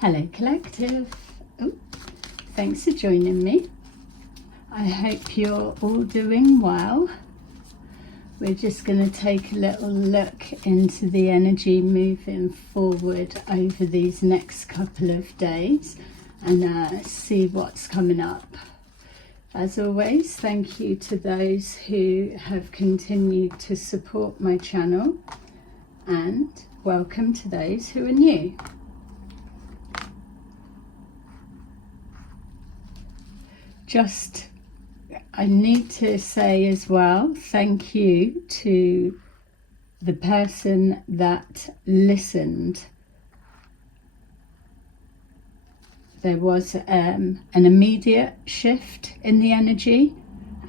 Hello Collective. Thanks for joining me. I hope you're all doing well. We're just going to take a little look into the energy moving forward over these next couple of days and see what's coming up. As always, thank you to those who have continued to support my channel, and welcome to those who are new. I need to say as well, thank you to the person that listened. There was an immediate shift in the energy,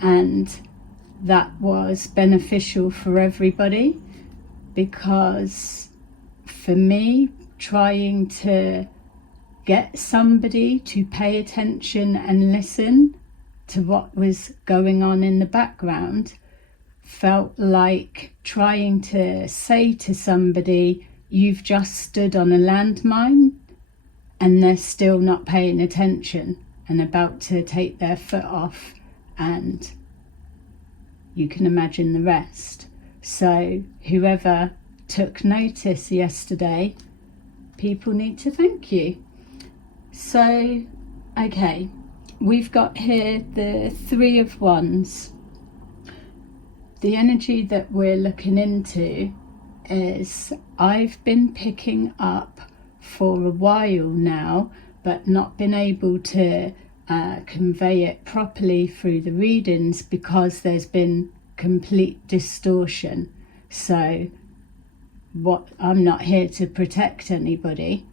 and that was beneficial for everybody, because for me, trying to get somebody to pay attention and listen to what was going on in the background felt like trying to say to somebody, you've just stood on a landmine, and they're still not paying attention and about to take their foot off, and you can imagine the rest. So whoever took notice yesterday, people need to thank you. So, okay, we've got here the Three of Wands. The energy that we're looking into is, I've been picking up for a while now, but not been able to convey it properly through the readings because there's been complete distortion. So I'm not here to protect anybody,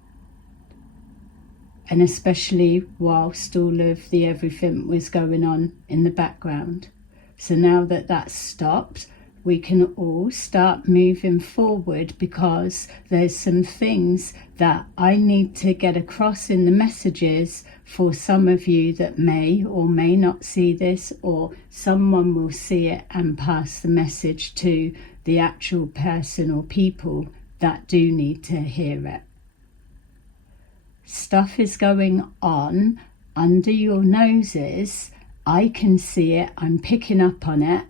and especially whilst all of the everything was going on in the background. So now that that's stopped, we can all start moving forward, because there's some things that I need to get across in the messages for some of you that may or may not see this, or someone will see it and pass the message to the actual person or people that do need to hear it. Stuff is going on under your noses. I can see it, I'm picking up on it.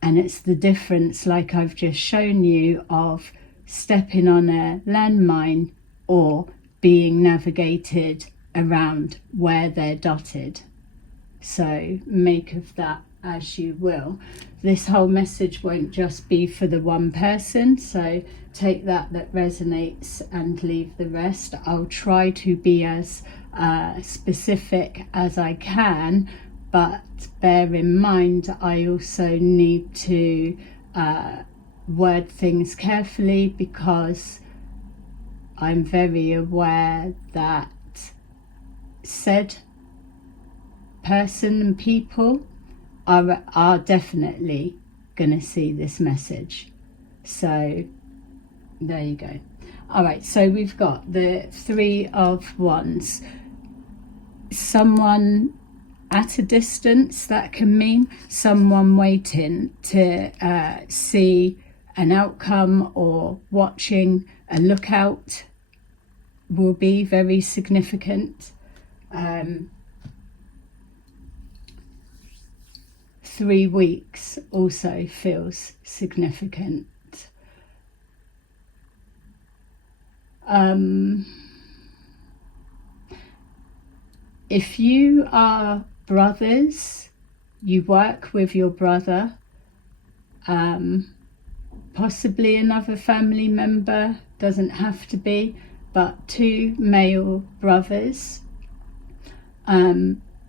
And it's the difference, like I've just shown you, of stepping on a landmine or being navigated around where they're dotted. So make of that as you will. This whole message won't just be for the one person, so take that resonates and leave the rest. I'll try to be as specific as I can, but bear in mind I also need to word things carefully, because I'm very aware that said person and people are definitely going to see this message. So there you go. All right, so we've got the Three of Wands. Someone at a distance, that can mean someone waiting to see an outcome, or watching a lookout will be very significant. 3 weeks also feels significant. If you are brothers, you work with your brother, possibly another family member, doesn't have to be, but 2 male brothers,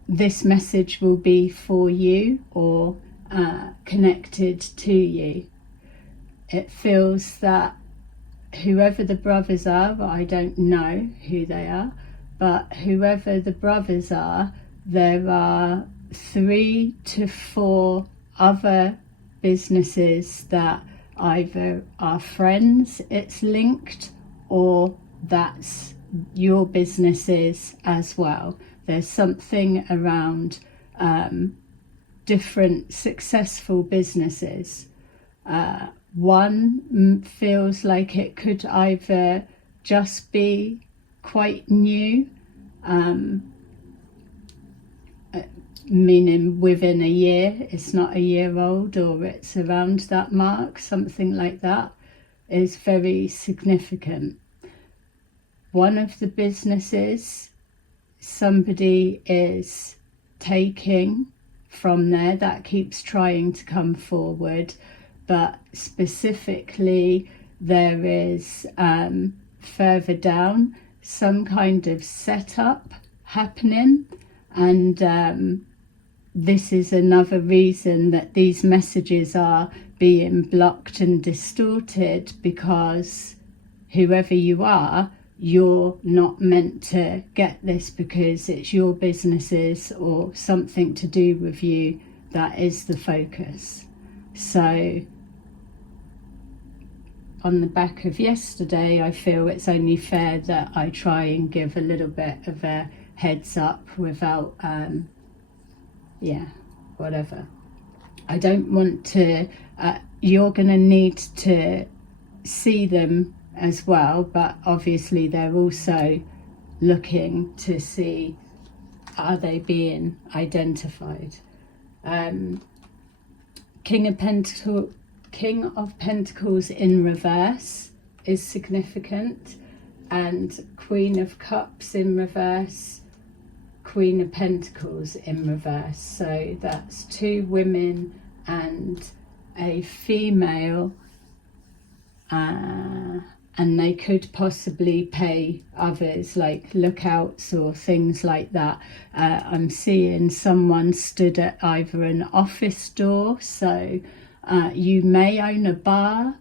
this message will be for you, or connected to you. It feels that whoever the brothers are, I don't know who they are, but whoever the brothers are, there are 3 to 4 other businesses that either are friends, it's linked, or that's your businesses as well. There's something around different successful businesses. One feels like it could either just be quite new, meaning within a year, it's not a year old, or it's around that mark, something like that is very significant. One of the businesses somebody is taking from there that keeps trying to come forward, but specifically there is further down some kind of setup happening, and this is another reason that these messages are being blocked and distorted, because whoever you are, you're not meant to get this because it's your businesses or something to do with you that is the focus. So on the back of yesterday, I feel it's only fair that I try and give a little bit of a heads up without whatever. I don't want to you're gonna need to see them as well, but obviously they're also looking to see, are they being identified. King of Pentacles in reverse is significant, and Queen of Cups in reverse, Queen of Pentacles in reverse. So that's two women and a female, and they could possibly pay others, like lookouts or things like that. I'm seeing someone stood at either an office door, so you may own a bar.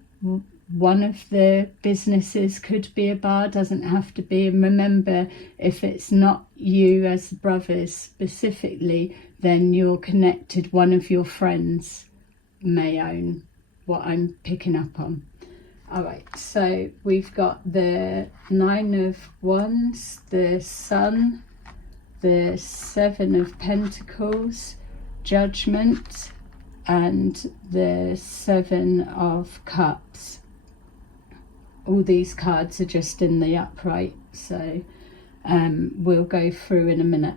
One of the businesses could be a bar, doesn't have to be. And remember, if it's not you as brothers specifically, then you're connected. One of your friends may own what I'm picking up on. All right, so we've got the Nine of Wands, the Sun, the Seven of Pentacles, Judgment, and the Seven of Cups. All these cards are just in the upright, so we'll go through in a minute.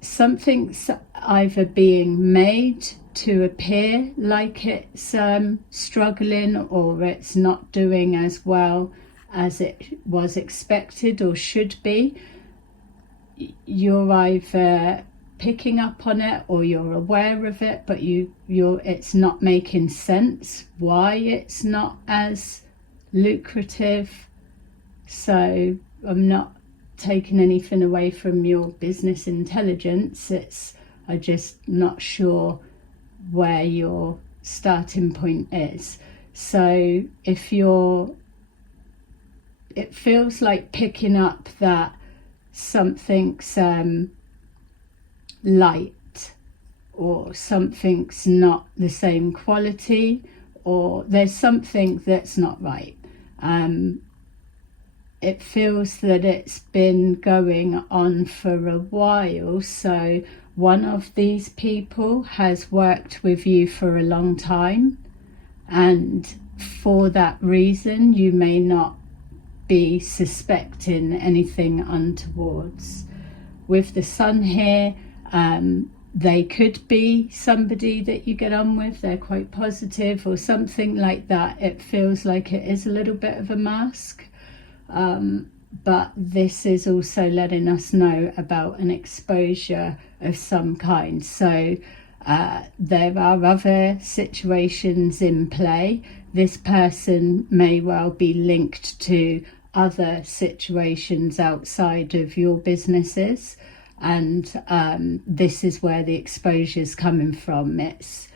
Something's either being made to appear like it's struggling, or it's not doing as well as it was expected or should be. You're either picking up on it or you're aware of it, but it's not making sense why it's not as lucrative. So I'm not taking anything away from your business intelligence. I'm just not sure where your starting point is. So if it feels like picking up that something's light, or something's not the same quality, or there's something that's not right. It feels that it's been going on for a while, so one of these people has worked with you for a long time, and for that reason you may not be suspecting anything untowards. With the Sun here, they could be somebody that you get on with, they're quite positive or something like that. It feels like it is a little bit of a mask, but this is also letting us know about an exposure of some kind. So there are other situations in play. This person may well be linked to other situations outside of your businesses, and this is where the exposure is coming from. It's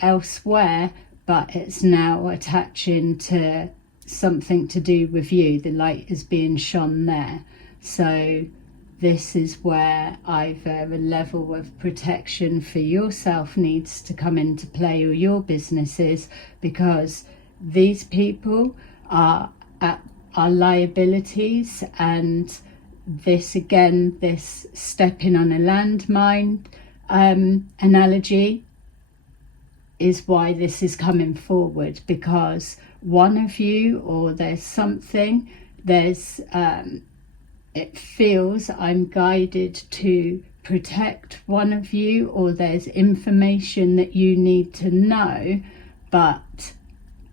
elsewhere, but it's now attaching to something to do with you. The light is being shone there. So this is where either a level of protection for yourself needs to come into play, or your businesses, because these people are liabilities, and this again, this stepping on a landmine analogy, is why this is coming forward, because one of you, or there's something, it feels I'm guided to protect one of you, or there's information that you need to know, but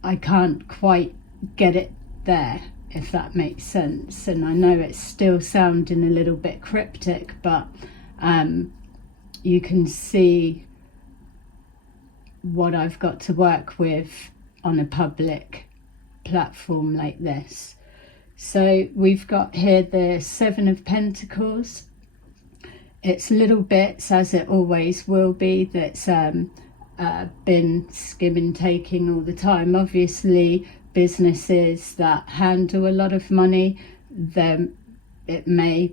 I can't quite get it there, if that makes sense. And I know it's still sounding a little bit cryptic, but you can see what I've got to work with on a public platform like this. So we've got here the Seven of Pentacles. It's little bits, as it always will be, that's been skimming taking all the time. Obviously, businesses that handle a lot of money, then it may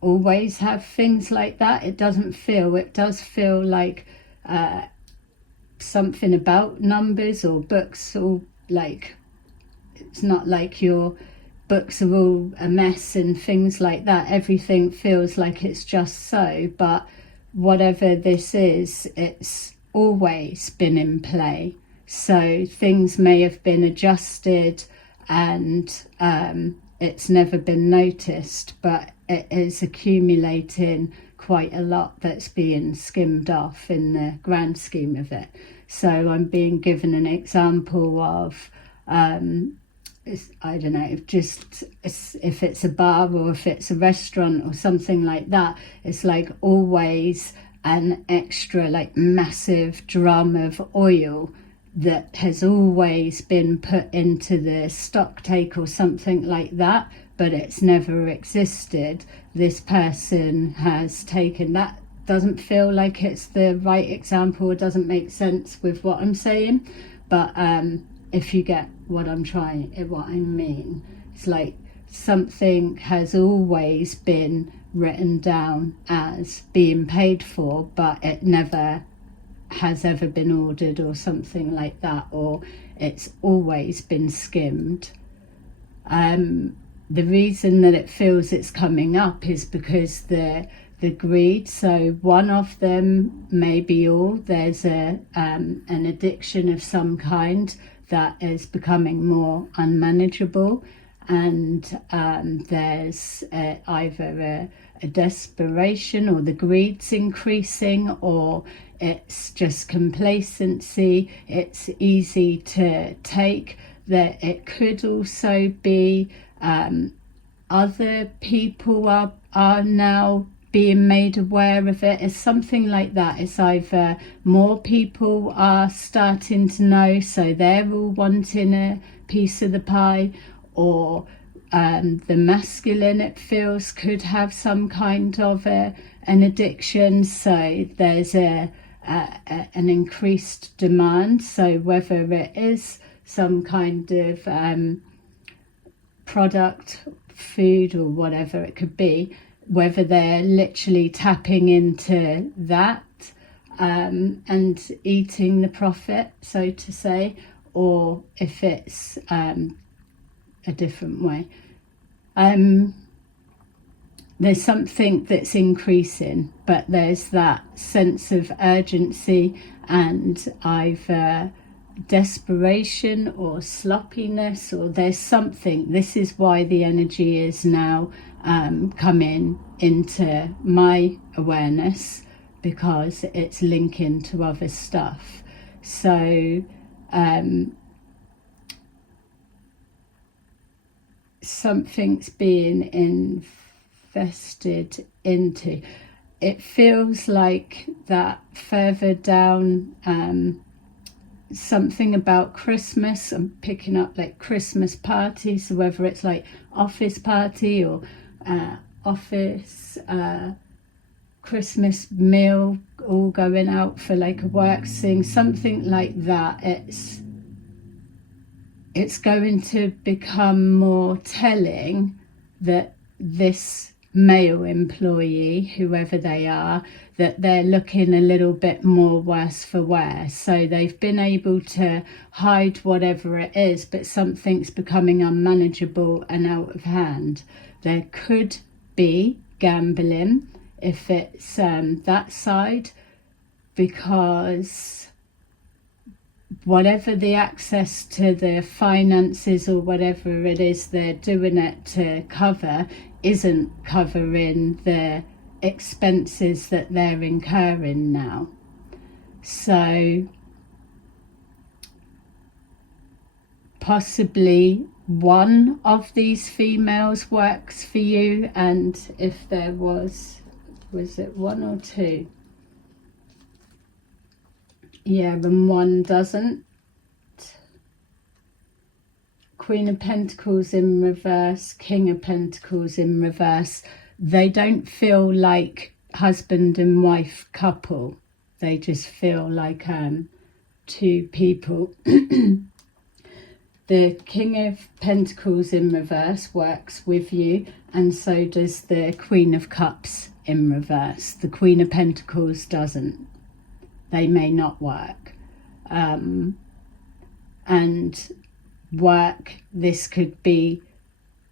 always have things like that. It does feel like something about numbers or books, or like, it's not like your books are all a mess and things like that. Everything feels like it's just so, but whatever this is, it's always been in play. So things may have been adjusted and it's never been noticed, but it is accumulating quite a lot that's being skimmed off in the grand scheme of it. So I'm being given an example of I don't know, if it's a bar or if it's a restaurant or something like that, it's like always an extra, like, massive drum of oil that has always been put into the stock take or something like that, but it's never existed. This person has taken that. Doesn't feel like it's the right example, it doesn't make sense with what I'm saying, but if you get what I mean, it's like something has always been written down as being paid for, but it never has ever been ordered or something like that, or it's always been skimmed. The reason that it feels it's coming up is because the greed. So one of them, maybe all, there's an addiction of some kind that is becoming more unmanageable, and there's either a desperation, or the greed's increasing, or it's just complacency. It's easy to take. That it could also be other people are now being made aware of it. It's something like that. It's either more people are starting to know, so they're all wanting a piece of the pie, or the masculine, it feels, could have some kind of an addiction, so there's an increased demand. So whether it is some kind of product, food, or whatever it could be, whether they're literally tapping into that and eating the profit, so to say, or if it's a different way. There's something that's increasing, but there's that sense of urgency and either desperation or sloppiness, or there's something. This is why the energy is now coming into my awareness, because it's linking to other stuff. So something's being invested into. It feels like that further down, something about Christmas. I'm picking up like Christmas parties, so whether it's like office party or office Christmas meal, all going out for like a work thing, something like that. It's going to become more telling that this male employee, whoever they are, that they're looking a little bit more worse for wear. So they've been able to hide whatever it is, but something's becoming unmanageable and out of hand. There could be gambling if it's that side, because whatever the access to the finances or whatever it is they're doing it to cover isn't covering the expenses that they're incurring now. So possibly one of these females works for you, and if there was it one or two? Yeah, and one doesn't. Queen of Pentacles in reverse, King of Pentacles in reverse. They don't feel like husband and wife couple. They just feel like two people. The King of Pentacles in reverse works with you, and so does the Queen of Cups in reverse. The Queen of Pentacles doesn't. They may not work. And work, this could be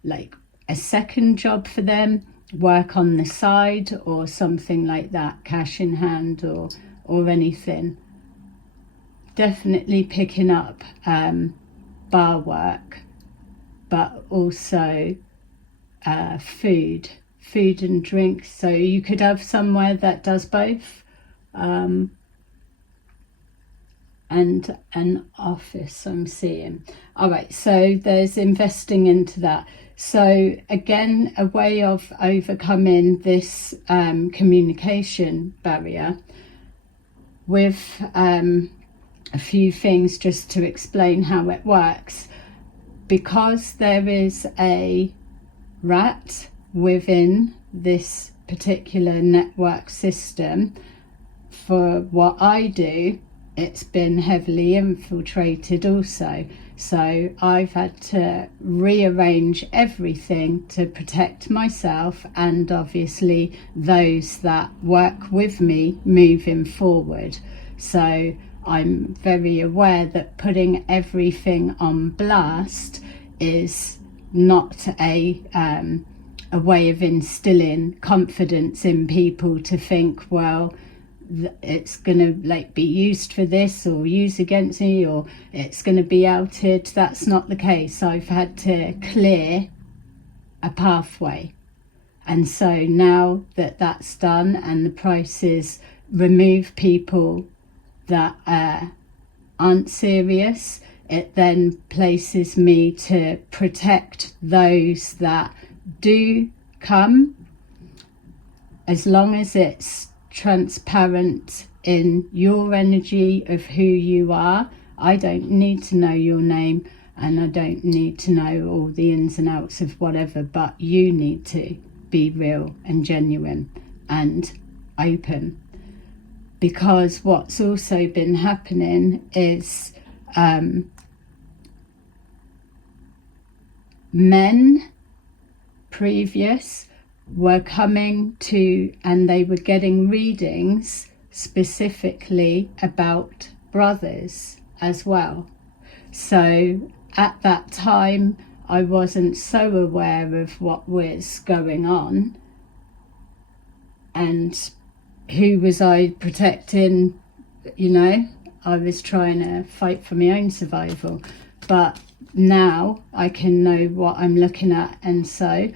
like a second job for them, work on the side or something like that, cash in hand or anything. Definitely picking up bar work, but also food and drink. So you could have somewhere that does both, and an office I'm seeing. All right, so there's investing into that. So again, a way of overcoming this communication barrier with a few things just to explain how it works. Because there is a rat within this particular network system, for what I do, it's been heavily infiltrated also. So I've had to rearrange everything to protect myself and obviously those that work with me moving forward. So I'm very aware that putting everything on blast is not a way of instilling confidence in people to think, well, it's going to like be used for this or used against me, or it's going to be outed. That's not the case. I've had to clear a pathway, and so now that that's done and the prices remove people that aren't serious, it then places me to protect those that do come, as long as it's transparent in your energy of who you are. I don't need to know your name, and I don't need to know all the ins and outs of whatever, but you need to be real and genuine and open. Because what's also been happening is men previous were coming to, and they were getting readings specifically about brothers as well. So at that time I wasn't so aware of what was going on, and who was I protecting? You know, I was trying to fight for my own survival. But now I can know what I'm looking at, and so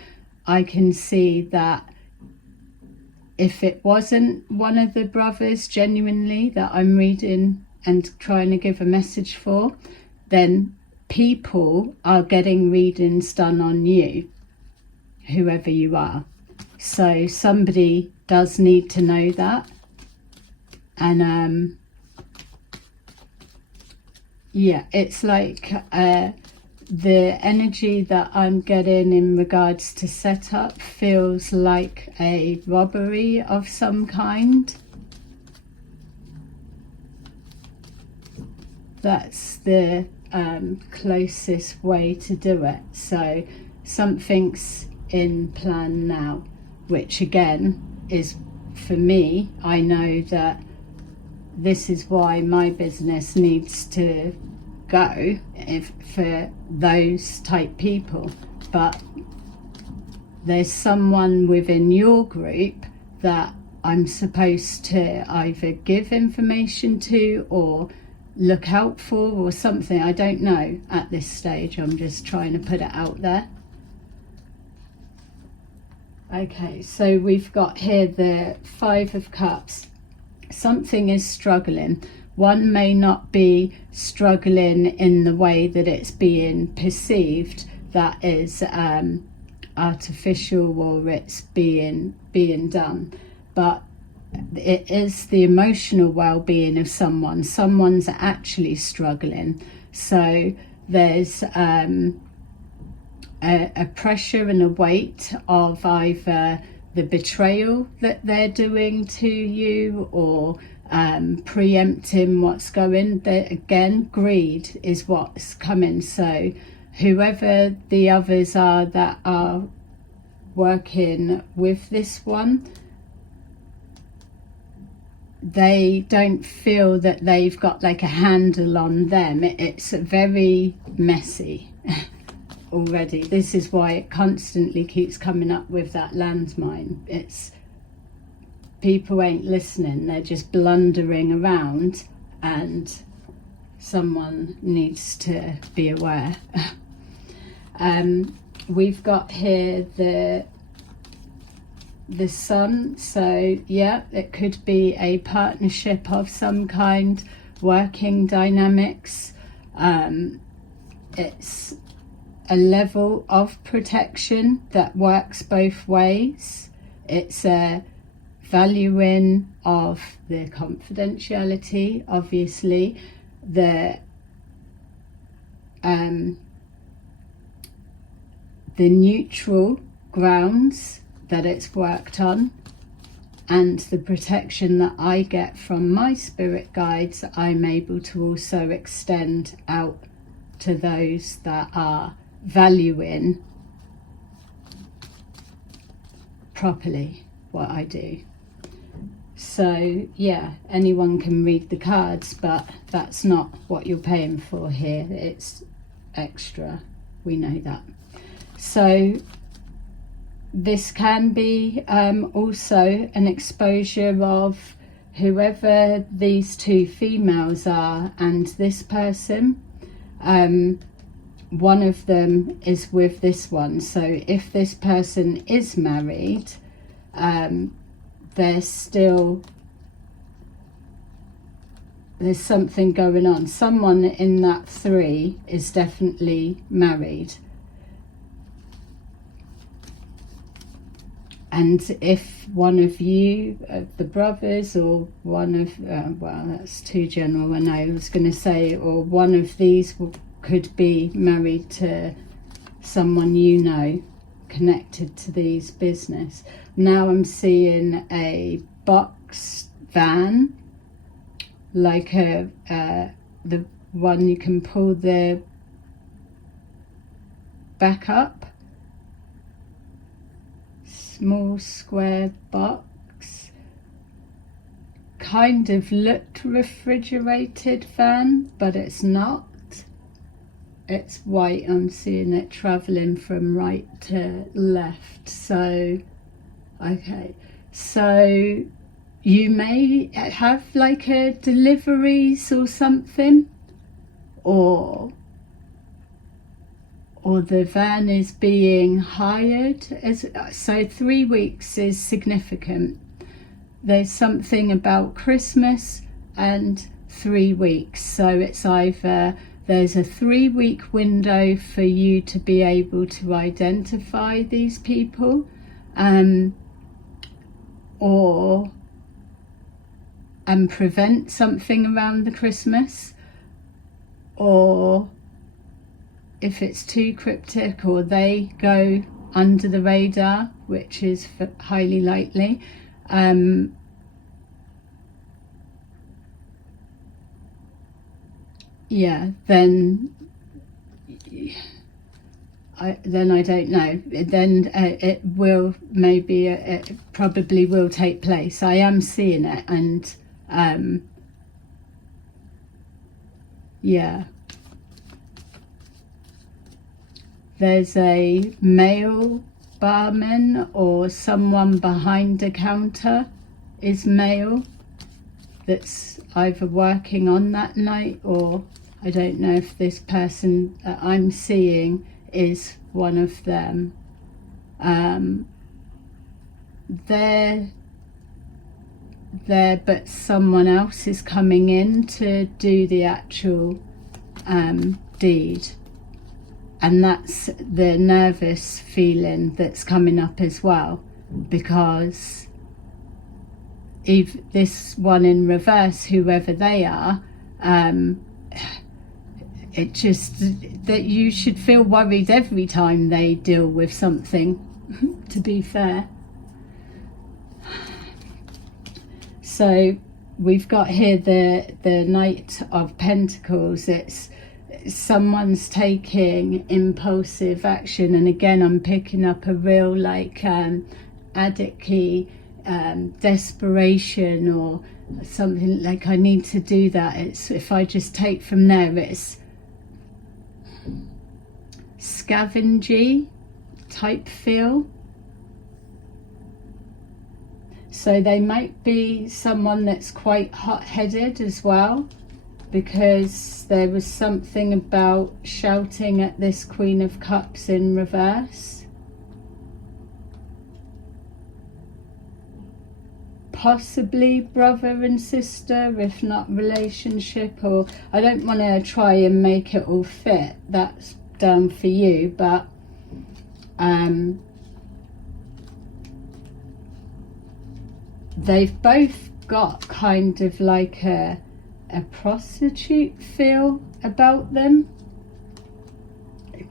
I can see that if it wasn't one of the brothers genuinely that I'm reading and trying to give a message for, then people are getting readings done on you, whoever you are. So somebody does need to know that. And yeah, it's like the energy that I'm getting in regards to setup feels like a robbery of some kind. That's the closest way to do it. So something's in plan now, which again is, for me, I know that this is why my business needs to go, if for those type people. But there's someone within your group that I'm supposed to either give information to or look out for or something. I don't know at this stage. I'm just trying to put it out there. Okay, so we've got here the Five of Cups. Something is struggling. One may not be struggling in the way that it's being perceived, that is artificial, or it's being done, but it is the emotional well-being of someone. Someone's actually struggling. So there's a pressure and a weight of either the betrayal that they're doing to you, or preempting what's going there. Again, greed is what's coming. So whoever the others are that are working with this one, they don't feel that they've got like a handle on them. It's very messy already. This is why it constantly keeps coming up with that landmine. It's people ain't listening, they're just blundering around, and someone needs to be aware. We've got here the Sun, so yeah, it could be a partnership of some kind, working dynamics. It's a level of protection that works both ways. It's a valuing of the confidentiality, obviously, the neutral grounds that it's worked on, and the protection that I get from my spirit guides, I'm able to also extend out to those that are valuing properly what I do. So yeah, anyone can read the cards, but that's not what you're paying for here. It's extra, we know that. So this can be also an exposure of whoever these two females are and this person. One of them is with this one. So if this person is married, there's something going on. Someone in that 3 is definitely married. And if one of you, the brothers, or one of, well, that's too general, and I was going to say, or one of these could be married to someone you know, connected to these business. Now I'm seeing a box van, like the one you can pull the back up. Small square box, kind of looked refrigerated van, but it's not. It's white. I'm seeing it traveling from right to left. So okay, so you may have like a deliveries or something, or the van is being hired. So 3 weeks is significant. There's something about Christmas and 3 weeks. So it's either there's a 3-week window for you to be able to identify these people, and prevent something around the Christmas, or if it's too cryptic, or they go under the radar, which is highly likely. Yeah, then I don't know. Then it will, maybe it probably will take place. I am seeing it, and yeah. There's a male barman, or someone behind a counter is male. that's either working on that night, or I don't know if this person that I'm seeing is one of them. They're there, but someone else is coming in to do the actual deed, and that's the nervous feeling that's coming up as well, because if this one in reverse, whoever they are, it just that you should feel worried every time they deal with something, to be fair. So we've got here the Knight of Pentacles. It's someone's taking impulsive action, and again I'm picking up a real like addict-y desperation, or something like I need to do that. It's, if I just take from there, it's scavengy type feel. So they might be someone that's quite hot-headed as well, because there was something about shouting at this Queen of Cups in reverse. Possibly brother and sister, if not relationship, or I don't want to try and make it all fit. That's down for you, but they've both got kind of like a prostitute feel about them.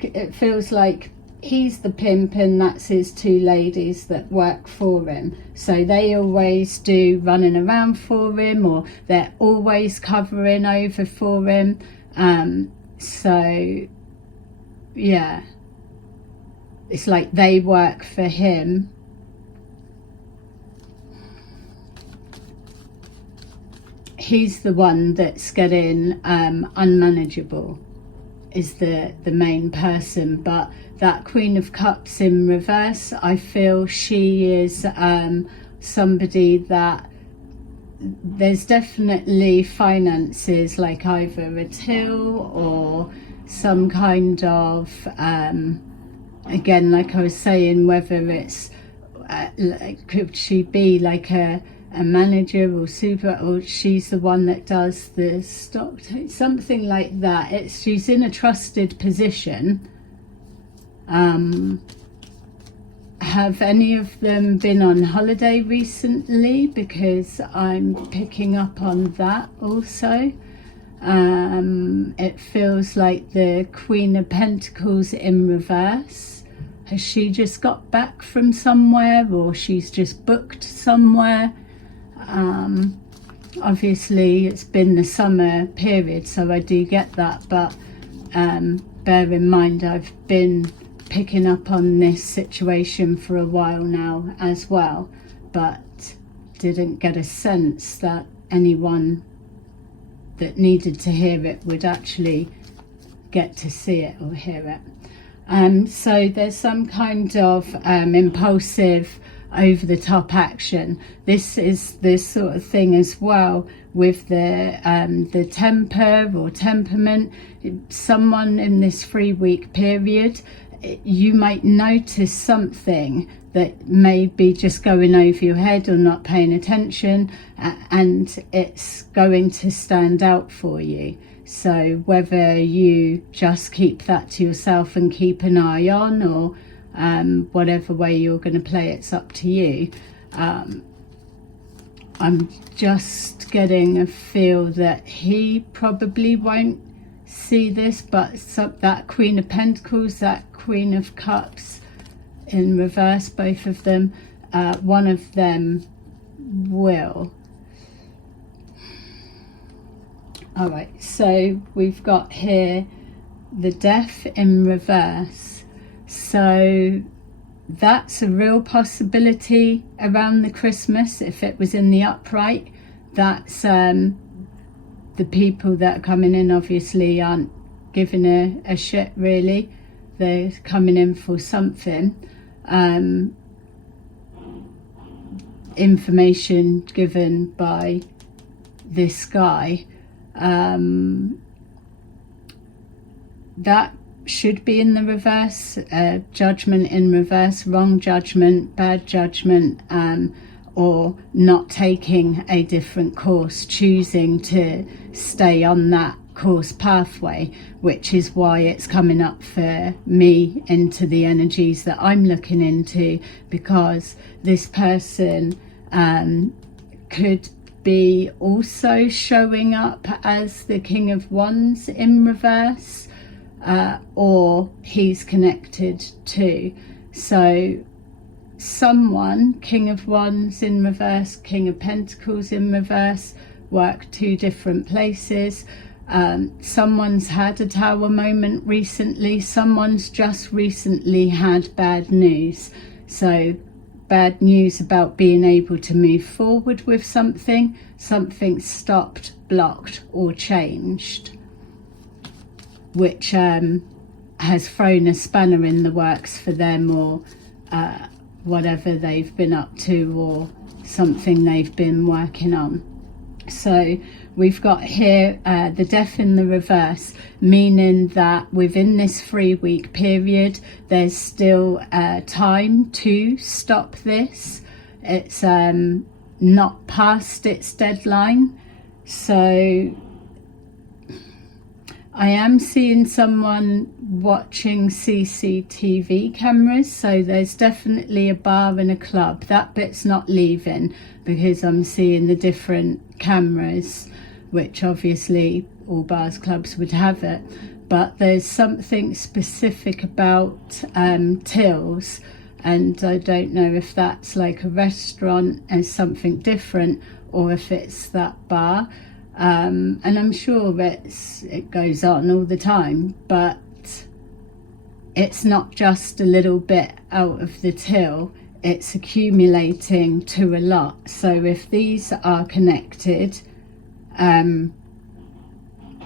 It feels like he's the pimp and that's his two ladies that work for him, so they always do running around for him, or they're always covering over for him. So yeah, it's like they work for him. He's the one that's getting unmanageable, is the main person. But that Queen of Cups in reverse, I feel she is somebody that there's definitely finances, like either a till or some kind of again, like I was saying, whether it's like, could she be like a manager or super, or she's the one that does the stock, something like that. It's, she's in a trusted position. Have any of them been on holiday recently? Because I'm picking up on that also. It feels like the Queen of Pentacles in reverse. Has she just got back from somewhere, or she's just booked somewhere? Obviously it's been the summer period, so I do get that, but bear in mind I've been picking up on this situation for a while now as well, but didn't get a sense that anyone that needed to hear it would actually get to see it or hear it. So there's some kind of impulsive, over-the-top action. This is this sort of thing as well with the temper or temperament. Someone in this 3-week period, you might notice something that may be just going over your head or not paying attention, and it's going to stand out for you. So whether you just keep that to yourself and keep an eye on, or whatever way you're going to play, it's up to you. I'm just getting a feel that he probably won't see this, but that Queen of Pentacles, that Queen of Cups in reverse, both of them, one of them will. All right, so we've got here the Death in reverse. So that's a real possibility around the Christmas. If it was in the upright, that's the people that are coming in obviously aren't giving a shit really. They're coming in for something. Information given by this guy, that should be in the reverse. Judgment in reverse, wrong judgment, bad judgment, or not taking a different course, choosing to stay on that course pathway, which is why it's coming up for me into the energies that I'm looking into, because this person could be also showing up as the King of Wands in reverse, or he's connected to. So someone, King of Wands in reverse, King of Pentacles in reverse, work two different places. Someone's had a Tower moment recently. Someone's just recently had bad news. So bad news about being able to move forward with something. Something stopped, blocked, or changed, which has thrown a spanner in the works for them, or whatever they've been up to, or something they've been working on. So we've got here the Death in the reverse, meaning that within this 3-week period there's still time to stop this. It's not past its deadline. So I am seeing someone watching CCTV cameras, so there's definitely a bar and a club. That bit's not leaving, because I'm seeing the different cameras, which obviously all bars, clubs would have it. But there's something specific about tills, and I don't know if that's like a restaurant as something different, or if it's that bar. And I'm sure it goes on all the time, but it's not just a little bit out of the till, it's accumulating to a lot. So if these are connected,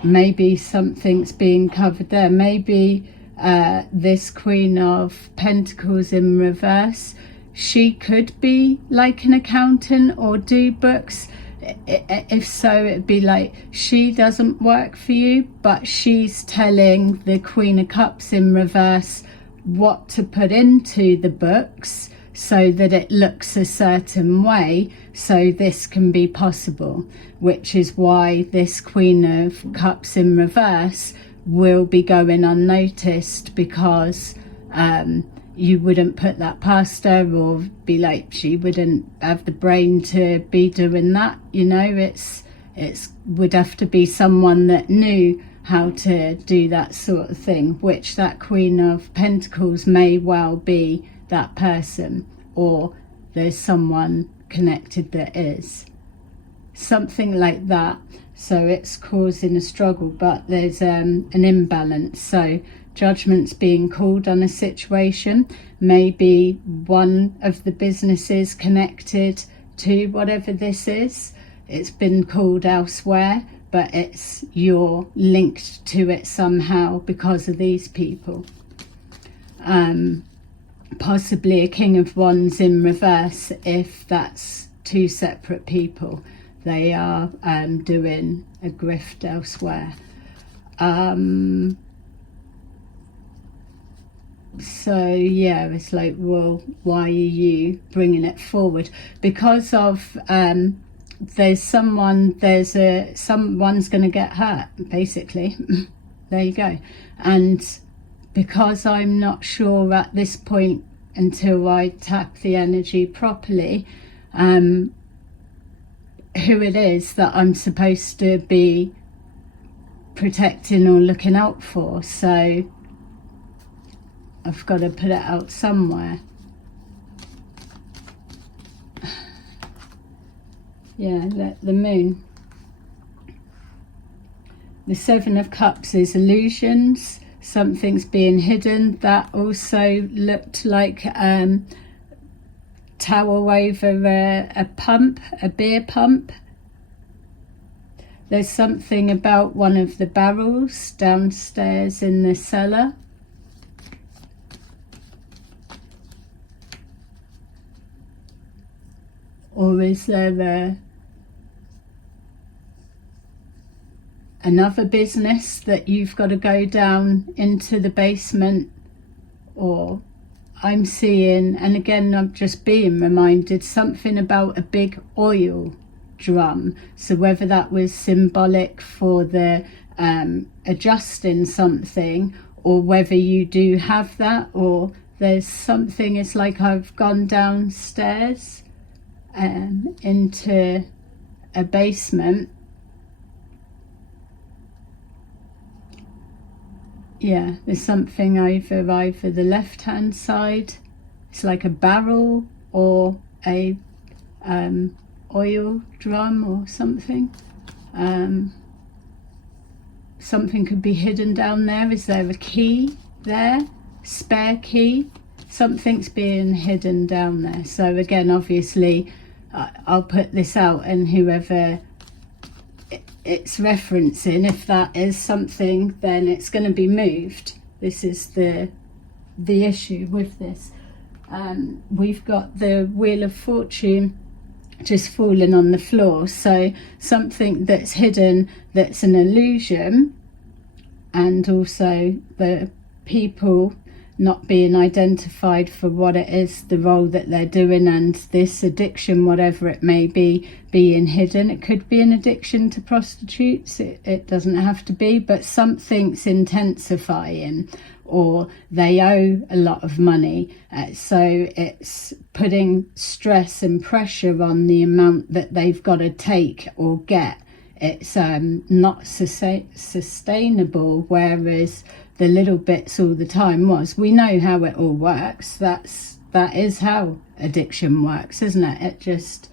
maybe something's being covered there. Maybe this Queen of Pentacles in reverse, she could be like an accountant or do books. If so, it'd be like, she doesn't work for you, but she's telling the Queen of Cups in reverse what to put into the books so that it looks a certain way, so this can be possible, which is why this Queen of Cups in reverse will be going unnoticed, because you wouldn't put that past her, or be like, she wouldn't have the brain to be doing that, you know. It's would have to be someone that knew how to do that sort of thing, which that Queen of Pentacles may well be that person, or there's someone connected that is something like that. So it's causing a struggle, but there's an imbalance. So judgment's being called on a situation. Maybe one of the businesses connected to whatever this is, it's been called elsewhere, but you're linked to it somehow because of these people. Possibly a King of Wands in reverse, if that's two separate people. They are doing a grift elsewhere. So yeah, it's like, well, why are you bringing it forward? Because of someone's going to get hurt, basically. There you go. And because I'm not sure at this point, until I tap the energy properly, who it is that I'm supposed to be protecting or looking out for. So I've got to put it out somewhere. Yeah, the moon. The Seven of Cups is illusions. Something's being hidden. That also looked like tower over a pump, a beer pump. There's something about one of the barrels downstairs in the cellar. Or is there another business that you've got to go down into the basement, or I'm seeing, and again I'm just being reminded, something about a big oil drum. So whether that was symbolic for the adjusting something, or whether you do have that, or there's something, it's like I've gone downstairs into a basement. Yeah, there's something either the left hand side, it's like a barrel, or a oil drum or something. Something could be hidden down there. Is there a key there? Spare key? Something's being hidden down there. So again, obviously I'll put this out, and whoever it's referencing, if that is something, then it's going to be moved. This is the issue with this. We've got the Wheel of Fortune just falling on the floor, so something that's hidden, that's an illusion, and also the people not being identified for what it is, the role that they're doing, and this addiction, whatever it may be, being hidden. It could be an addiction to prostitutes, it doesn't have to be, but something's intensifying, or they owe a lot of money, so it's putting stress and pressure on the amount that they've got to take or get. It's not sustainable, whereas the little bits all the time was. We know how it all works. That is how addiction works, isn't it? It just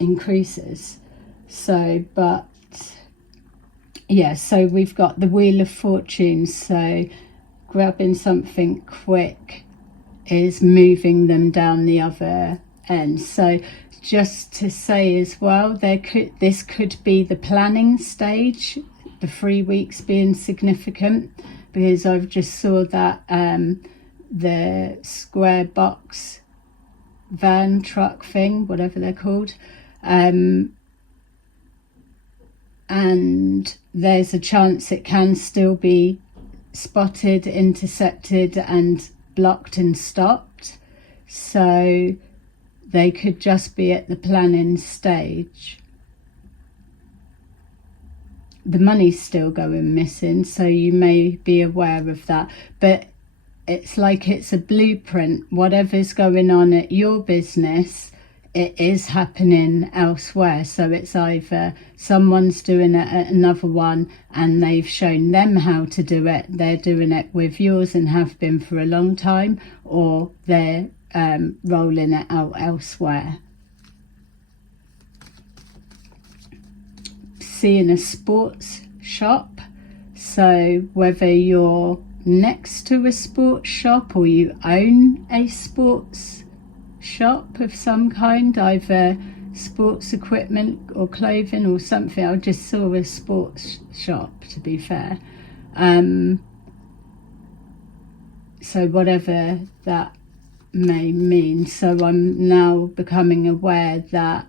increases. So, but yeah, so we've got the Wheel of Fortune, so grabbing something quick is moving them down the other end. So just to say as well, this could be the planning stage, the 3 weeks being significant, because I've just saw that the square box van truck thing, whatever they're called, and there's a chance it can still be spotted, intercepted and blocked and stopped. So they could just be at the planning stage. The money's still going missing, so you may be aware of that, but it's like it's a blueprint. Whatever's going on at your business, it is happening elsewhere. So it's either someone's doing it at another one and they've shown them how to do it, they're doing it with yours and have been for a long time, or they're rolling it out elsewhere. Seeing a sports shop, so whether you're next to a sports shop or you own a sports shop of some kind, either sports equipment or clothing or something. I just saw a sports shop, to be fair. So whatever that may mean. So I'm now becoming aware that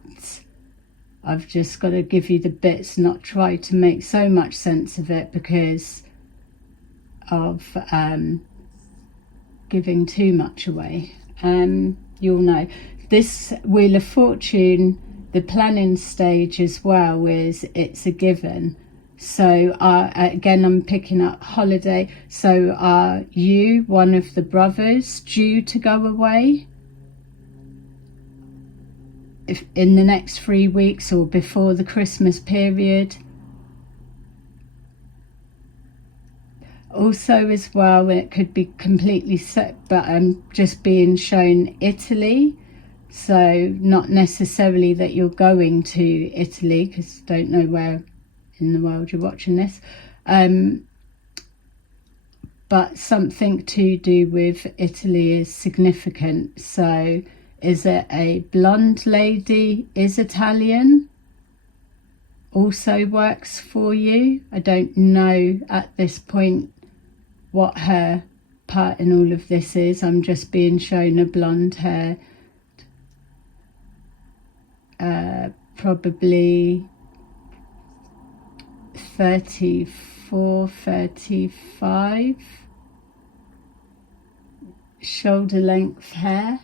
I've just got to give you the bits, not try to make so much sense of it because of giving too much away. You'll know this Wheel of Fortune, the planning stage as well, is it's a given. So again, I'm picking up holiday. So are you, one of the brothers, due to go away if in the next 3 weeks or before the Christmas period? Also as well, it could be completely set, but I'm just being shown Italy. So not necessarily that you're going to Italy, because I don't know where in the world you're watching this, but something to do with Italy is significant. So is it a blonde lady, is Italian, also works for you? I don't know at this point what her part in all of this is. I'm just being shown a blonde hair probably 34, 35, shoulder length hair.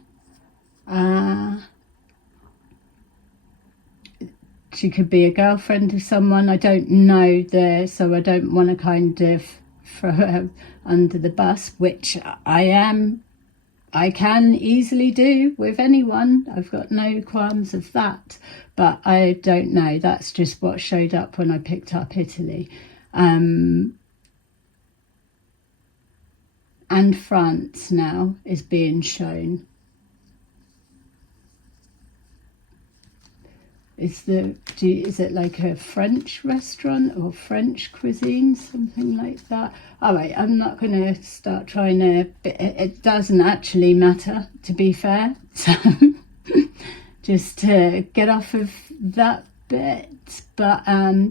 She could be a girlfriend of someone. I don't know so I don't want to kind of throw her under the bus, which I can easily do with anyone. I've got no qualms of that, but I don't know. That's just what showed up when I picked up Italy. And France now is being shown. Is it like a French restaurant or French cuisine, something like that? All right, I'm not going to start trying to... It doesn't actually matter, to be fair. So just to get off of that bit. But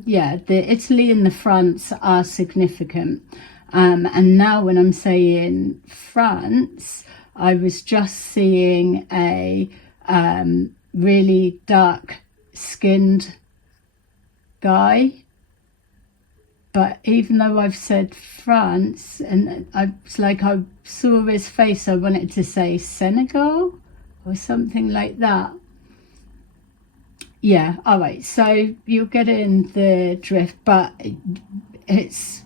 yeah, the Italy and the France are significant. And now when I'm saying France, I was just seeing a really dark skinned guy, but even though I've said France and it's like I saw his face, I wanted to say Senegal or something like that. Yeah, all right, so you're getting the drift, but it's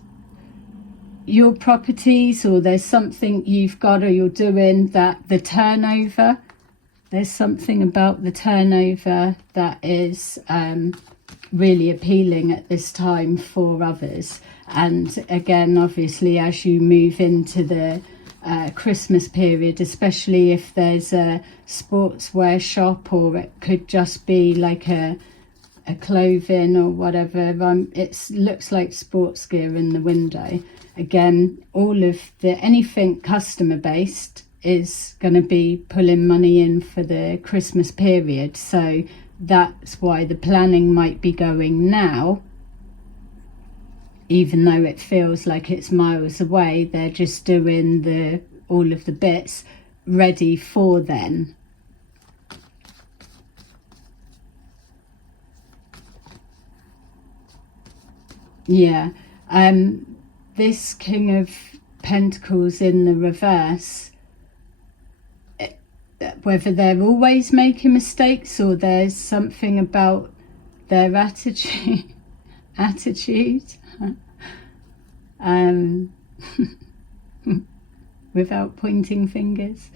your properties, or there's something you've got or you're doing that the turnover, there's something about the turnover that is really appealing at this time for others. And again, obviously, as you move into the Christmas period, especially if there's a sportswear shop, or it could just be like a clothing or whatever. It looks like sports gear in the window. Again, all of anything customer based is going to be pulling money in for the Christmas period. So that's why the planning might be going now, even though it feels like it's miles away. They're just doing all of the bits ready for then. Yeah, this King of Pentacles in the reverse, whether they're always making mistakes or there's something about their attitude without pointing fingers,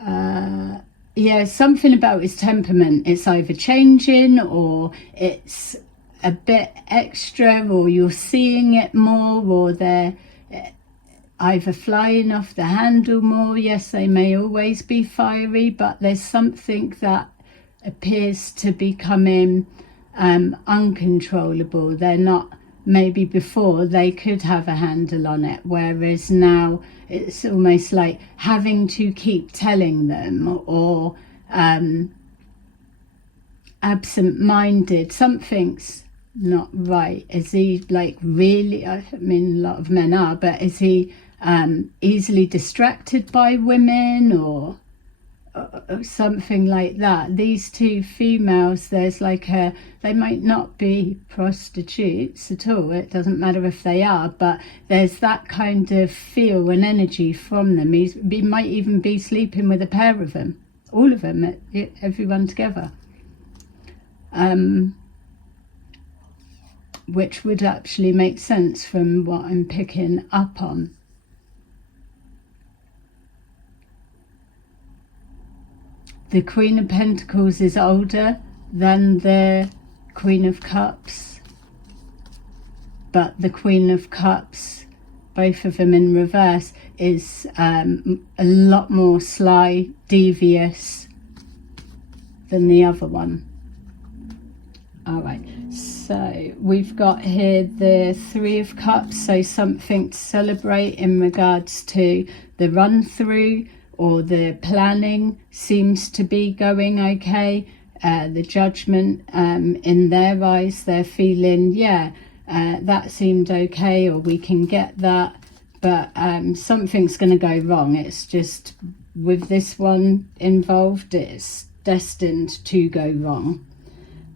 yeah, something about his temperament. It's either changing or it's a bit extra, or you're seeing it more, or they're either flying off the handle more. Yes, they may always be fiery, but there's something that appears to be becoming uncontrollable. They're not, maybe before they could have a handle on it, whereas now it's almost like having to keep telling them, or absent-minded. Something's not right. Is he like really, I mean, a lot of men are, but is he easily distracted by women, or something like that? These two females, there's like they might not be prostitutes at all, it doesn't matter if they are, but there's that kind of feel and energy from them. He might even be sleeping with a pair of them, all of them, everyone together, which would actually make sense from what I'm picking up on. The Queen of Pentacles is older than the Queen of Cups, but the Queen of Cups, both of them in reverse, is a lot more sly, devious than the other one. All right, so we've got here the Three of Cups, so something to celebrate in regards to the run through, or the planning seems to be going okay. The Judgment, in their eyes, they're feeling, yeah, that seemed okay, or we can get that, but something's going to go wrong. It's just, with this one involved, it's destined to go wrong.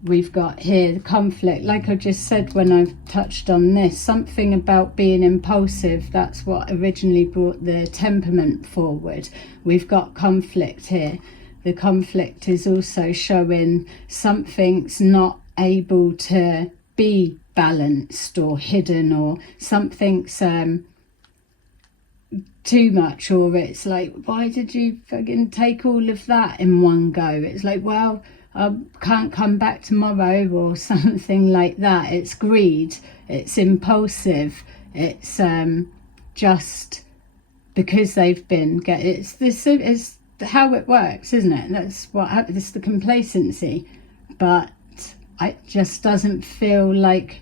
we've got here the conflict, like I just said when I've touched on this, something about being impulsive. That's what originally brought the temperament forward. We've got conflict here. The conflict is also showing something's not able to be balanced or hidden, or something's too much, or it's like, why did you fucking take all of that in one go? It's like, well, I can't come back tomorrow, or something like that. It's greed, it's impulsive, it's just because they've been it's this is how it works, isn't it? That's what happens. It's the complacency, but it just doesn't feel like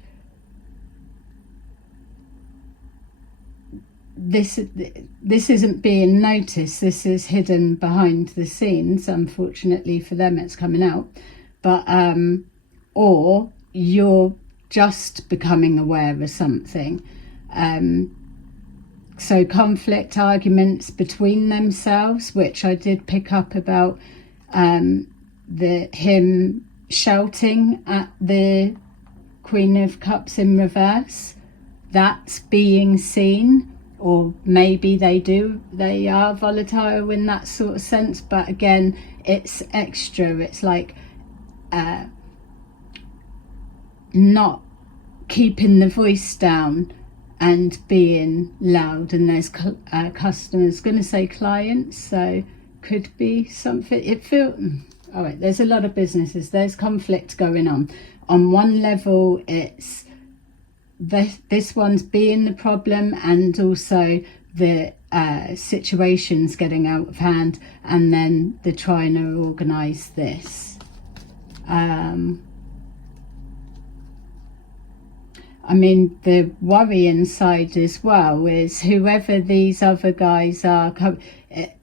this isn't being noticed. This is hidden behind the scenes. Unfortunately for them, it's coming out. But or you're just becoming aware of something. So conflict, arguments between themselves, which I did pick up about, him shouting at the Queen of Cups in reverse. That's being seen. Or maybe they are volatile in that sort of sense, but again, it's extra. It's like not keeping the voice down and being loud. And there's customers, going to say clients, so could be something. It feels all right. There's a lot of businesses. There's conflict going on. On one level, it's this one's being the problem, and also the situation's getting out of hand, and then they're trying to organise this. I mean, the worrying side as well is whoever these other guys are, it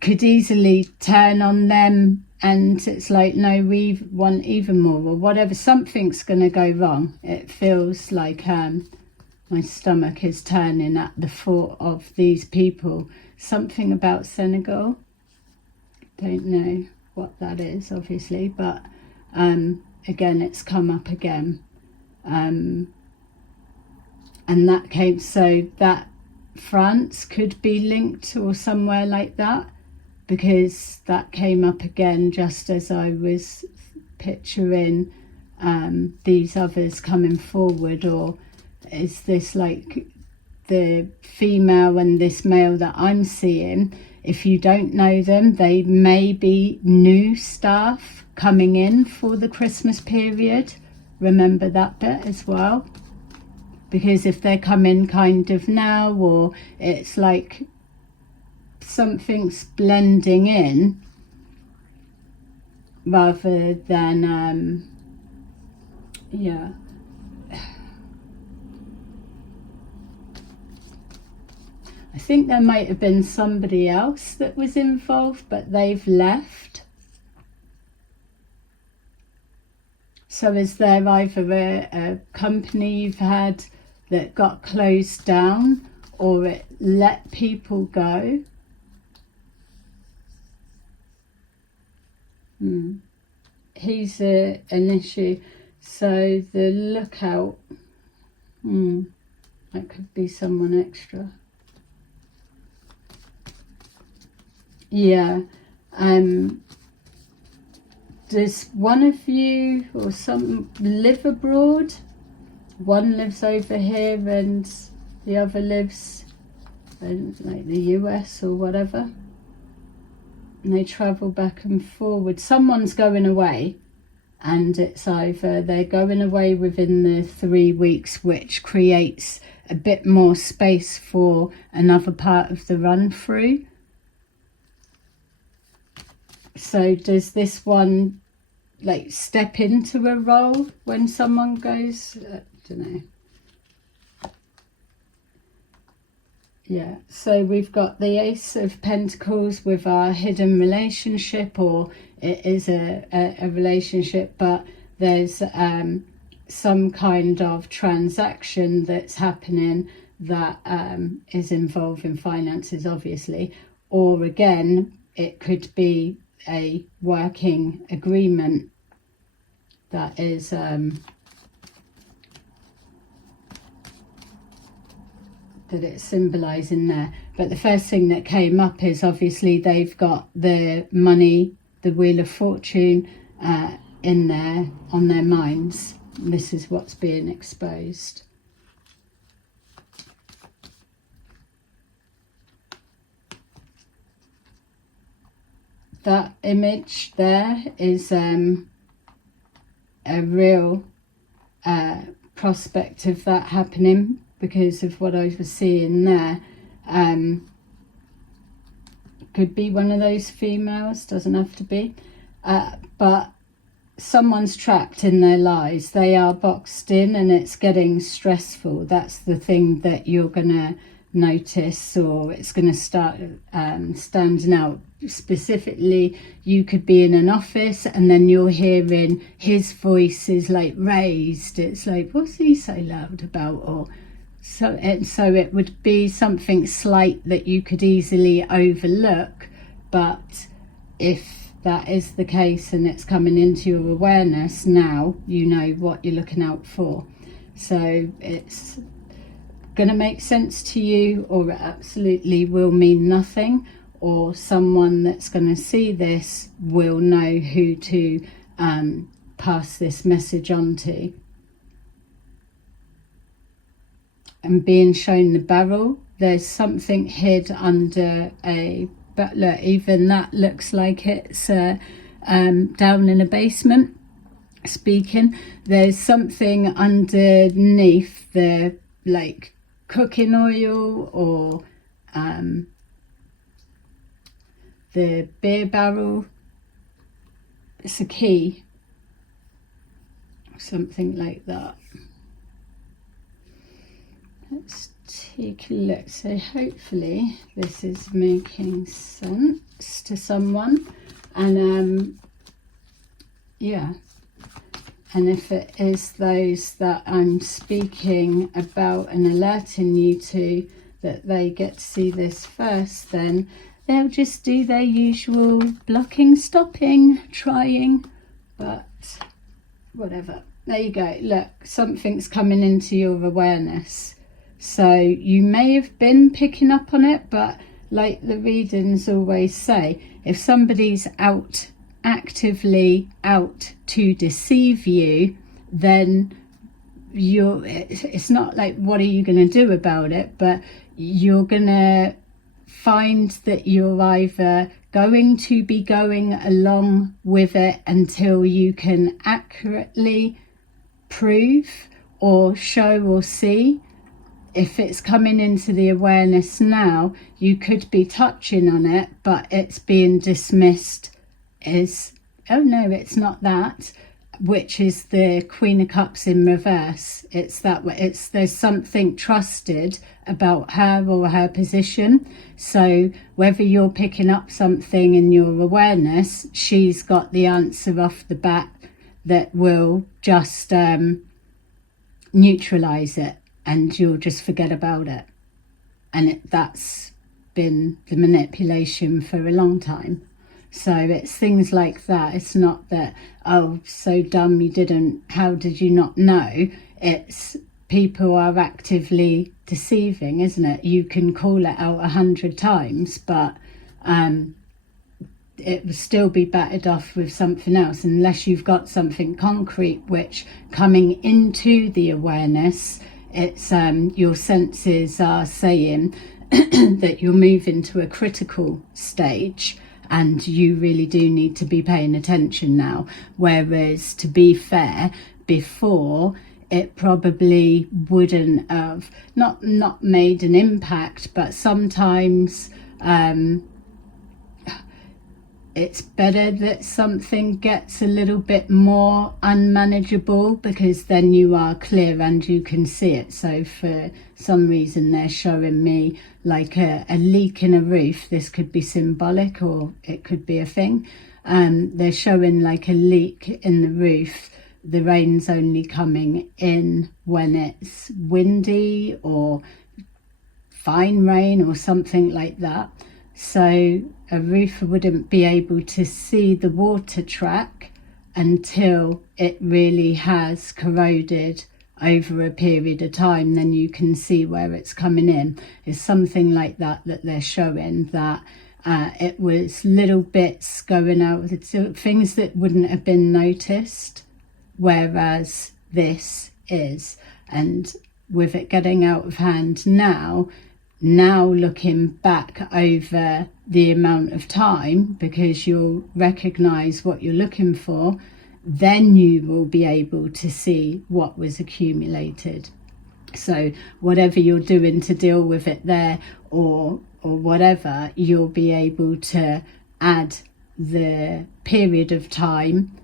could easily turn on them, and it's like, no, we want even more, or whatever. Something's going to go wrong. It feels like my stomach is turning at the thought of these people. Something about Senegal. Don't know what that is, obviously, but again, it's come up again. And that came, so that France could be linked or somewhere like that, because that came up again just as I was picturing these others coming forward. Or is this like the female and this male that I'm seeing? If you don't know them, they may be new staff coming in for the Christmas period. Remember that bit as well, because if they're coming kind of now, or it's like something's blending in rather than yeah. I think there might have been somebody else that was involved, but they've left. So is there either a company you've had that got closed down, or it let people go? He's an issue. So the lookout, that could be someone extra. Yeah. Does one of you or some live abroad? One lives over here and the other lives in like the US or whatever. And they travel back and forward. Someone's going away, and it's either they're going away within the 3 weeks, which creates a bit more space for another part of the run through. So does this one like step into a role when someone goes? I don't know. Yeah, so we've got the Ace of Pentacles with our hidden relationship, or it is a relationship, but there's some kind of transaction that's happening that is involving finances, obviously. Or again, it could be a working agreement that is that it's symbolizing there. But the first thing that came up is obviously they've got the money, the Wheel of Fortune in there on their minds. This is what's being exposed. That image there is a real prospect of that happening, because of what I was seeing there. Could be one of those females, doesn't have to be, but someone's trapped in their lies. They are boxed in and it's getting stressful. That's the thing that you're gonna notice, or it's gonna start standing out. Specifically, you could be in an office and then you're hearing his voice is like raised. It's like, what's he so loud about? Or so it would be something slight that you could easily overlook. But if that is the case and it's coming into your awareness, now you know what you're looking out for. So it's going to make sense to you, or it absolutely will mean nothing, or someone that's going to see this will know who to pass this message on to. And being shown the barrel, there's something hid under a, but look, even that looks like it's down in a basement. Speaking, there's something underneath the, like, cooking oil, or the beer barrel. It's a key, something like that. Let's take a look. So hopefully this is making sense to someone, and yeah, and if it is those that I'm speaking about and alerting you to, that they get to see this first, then they'll just do their usual blocking, stopping, trying, but whatever. There you go. Look, something's coming into your awareness. So you may have been picking up on it, but like the readings always say, if somebody's actively out to deceive you, then it's not like, what are you going to do about it? But you're going to find that you're either going to be going along with it until you can accurately prove or show or see. If it's coming into the awareness now, you could be touching on it, but it's being dismissed as, oh no, it's not that, which is the Queen of Cups in reverse. It's that way. There's something trusted about her or her position. So whether you're picking up something in your awareness, she's got the answer off the bat that will just neutralize it, and you'll just forget about it. And that's been the manipulation for a long time. So it's things like that. It's not that, oh, so dumb you didn't, how did you not know? It's people are actively deceiving, isn't it? You can call it out 100 times, but it will still be battered off with something else, unless you've got something concrete, which coming into the awareness, it's your senses are saying that you're moving to a critical stage and you really do need to be paying attention now. Whereas, to be fair, before, it probably wouldn't have not made an impact, but sometimes it's better that something gets a little bit more unmanageable, because then you are clear and you can see it. So for some reason they're showing me like a leak in a roof. This could be symbolic or it could be a thing. They're showing like a leak in the roof. The rain's only coming in when it's windy or fine rain or something like that. So a roofer wouldn't be able to see the water track until it really has corroded over a period of time. Then you can see where it's coming in. It's something like that they're showing, that it was little bits going out, things that wouldn't have been noticed, whereas this is. And with it getting out of hand now looking back over the amount of time, because you'll recognize what you're looking for, then you will be able to see what was accumulated. So whatever you're doing to deal with it there, or whatever, you'll be able to add the period of time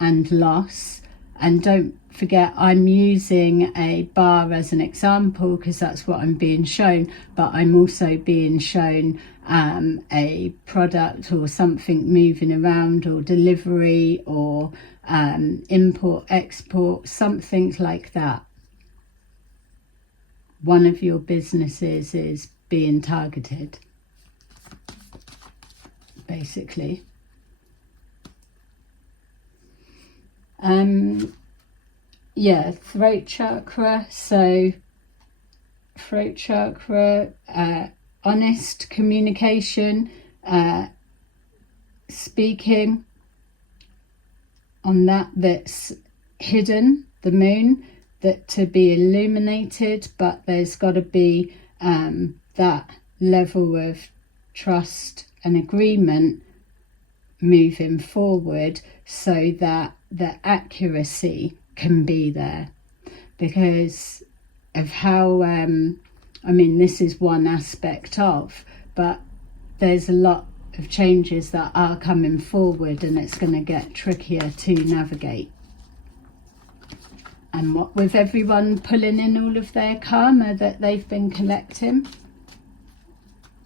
and loss. And don't forget, I'm using a bar as an example because that's what I'm being shown, but I'm also being shown a product or something moving around, or delivery, or import, export, something like that. One of your businesses is being targeted, basically. Yeah, throat chakra. So throat chakra, honest communication, speaking on that's hidden, the moon, that to be illuminated, but there's got to be that level of trust and agreement moving forward, so that the accuracy can be there, because of how I mean, this is one aspect of, but there's a lot of changes that are coming forward, and it's going to get trickier to navigate. And what with everyone pulling in all of their karma that they've been collecting,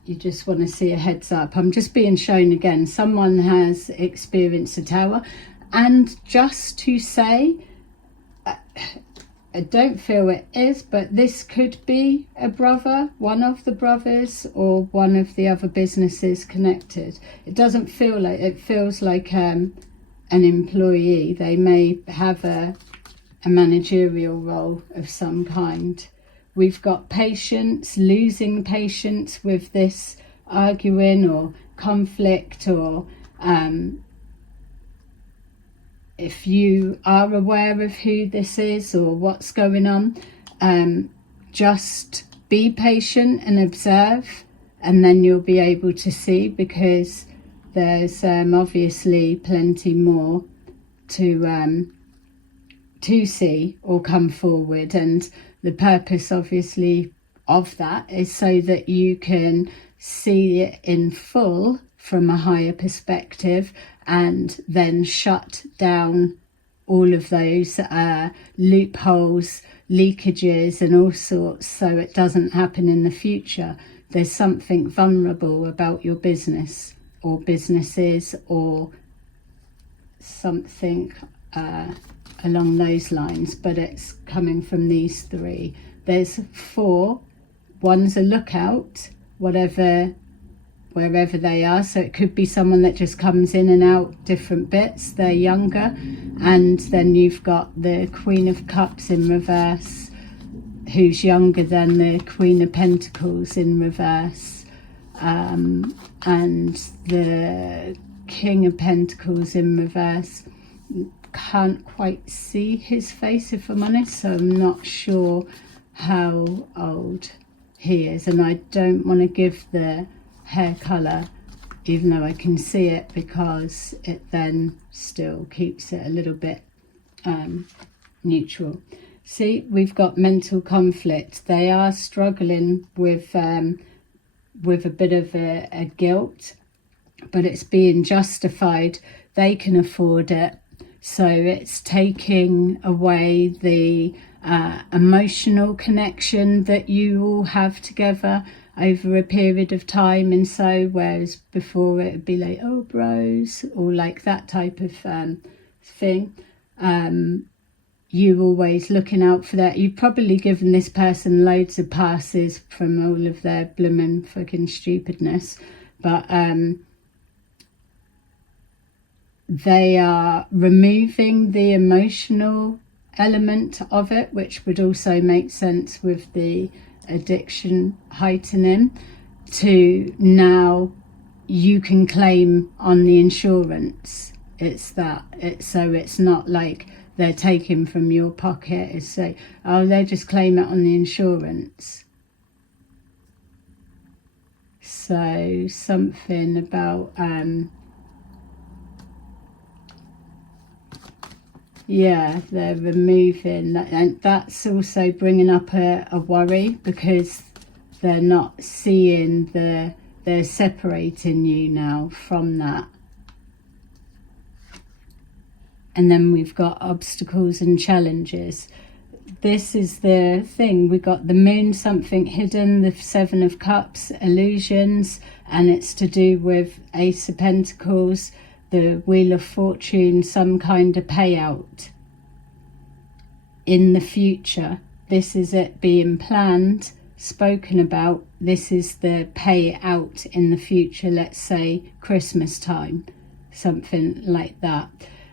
you just want to see a heads up. I'm just being shown again, someone has experienced a tower. And just to say, I don't feel it is, but this could be a brother, one of the brothers, or one of the other businesses connected. It doesn't feel like, it feels like an employee. They may have a managerial role of some kind. We've got patience, losing patience with this arguing or conflict, or if you are aware of who this is or what's going on, just be patient and observe, and then you'll be able to see, because there's obviously plenty more to see or come forward. And the purpose obviously of that is so that you can see it in full from a higher perspective, and then shut down all of those loopholes, leakages and all sorts, so it doesn't happen in the future. There's something vulnerable about your business or businesses, or something along those lines, but it's coming from these three. There's 4. One's a lookout, wherever they are, so it could be someone that just comes in and out different bits. They're younger. And then you've got the Queen of Cups in reverse, who's younger than the Queen of Pentacles in reverse, and the King of Pentacles in reverse. Can't quite see his face, if I'm honest, so I'm not sure how old he is, and I don't want to give the hair colour even though I can see it, because it then still keeps it a little bit neutral. See, we've got mental conflict. They are struggling with a bit of a guilt, but it's being justified. They can afford it, so it's taking away the emotional connection that you all have together over a period of time. And so whereas before it would be like, oh bros, or like that type of thing, you always looking out for that. You've probably given this person loads of passes from all of their blooming fucking stupidness, but they are removing the emotional element of it, which would also make sense with the addiction heightening, to now you can claim on the insurance. So it's not like they're taking from your pocket. It's say, oh, they just claim it on the insurance. So something about yeah, they're removing that, and that's also bringing up a worry, because they're not seeing they're separating you now from that. And then we've got obstacles and challenges. This is the thing. We got the moon, something hidden, the 7 of Cups, illusions, and it's to do with Ace of Pentacles, the Wheel of Fortune, some kind of payout in the future. This is it being planned, spoken about. This is the payout in the future, let's say Christmas time, something like that.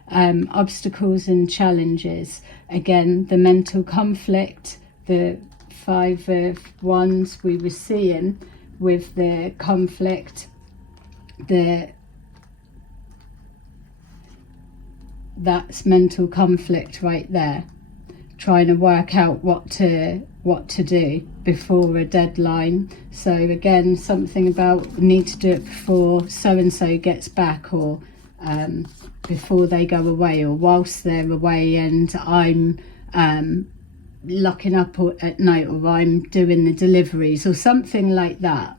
Obstacles and challenges, again, the mental conflict, the 5 of Wands we were seeing with the conflict, that's mental conflict right there, trying to work out what to do before a deadline. So again, something about need to do it before so and so gets back, or before they go away, or whilst they're away and I'm locking up at night, or I'm doing the deliveries, or something like that.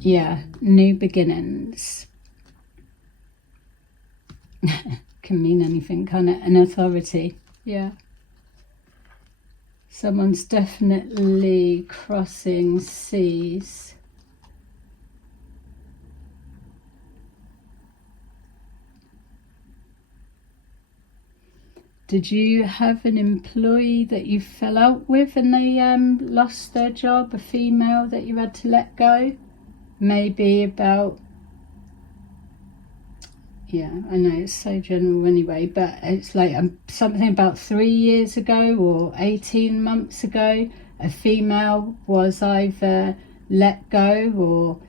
Yeah, new beginnings. Can mean anything, can't it? An authority. Yeah. Someone's definitely crossing seas. Did you have an employee that you fell out with and they lost their job, a female that you had to let go? Maybe about, yeah, I know it's so general anyway, but it's like something about 3 years ago or 18 months ago, a female was either let go, or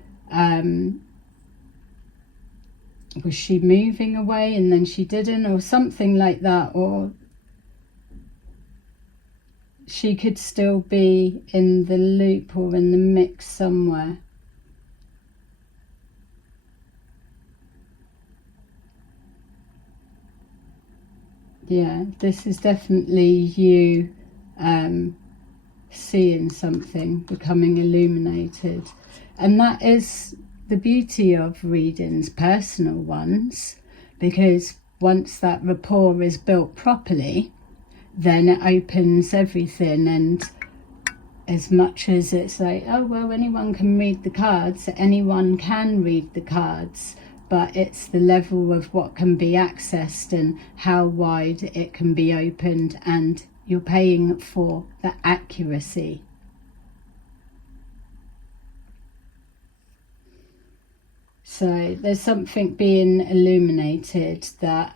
was she moving away and then she didn't, or something like that, or she could still be in the loop or in the mix somewhere. Yeah, this is definitely you seeing something, becoming illuminated. And that is the beauty of readings, personal ones, because once that rapport is built properly, then it opens everything. And as much as it's like, oh, well, anyone can read the cards, anyone can read the cards, but it's the level of what can be accessed and how wide it can be opened, and you're paying for the accuracy. So there's something being illuminated that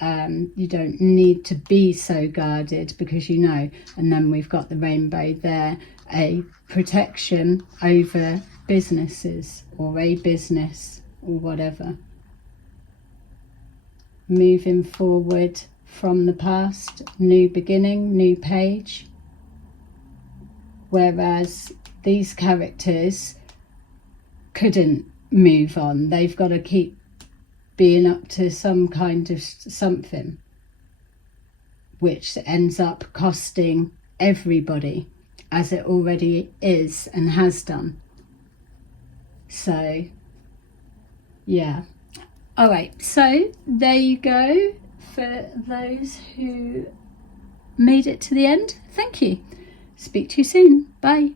you don't need to be so guarded, because you know. And then we've got the rainbow there, a protection over businesses or a business or whatever. Moving forward from the past, new beginning, new page. Whereas these characters couldn't move on. They've got to keep being up to some kind of something, which ends up costing everybody, as it already is and has done. So yeah. All right, so there you go for those who made it to the end. Thank you. Speak to you soon. Bye.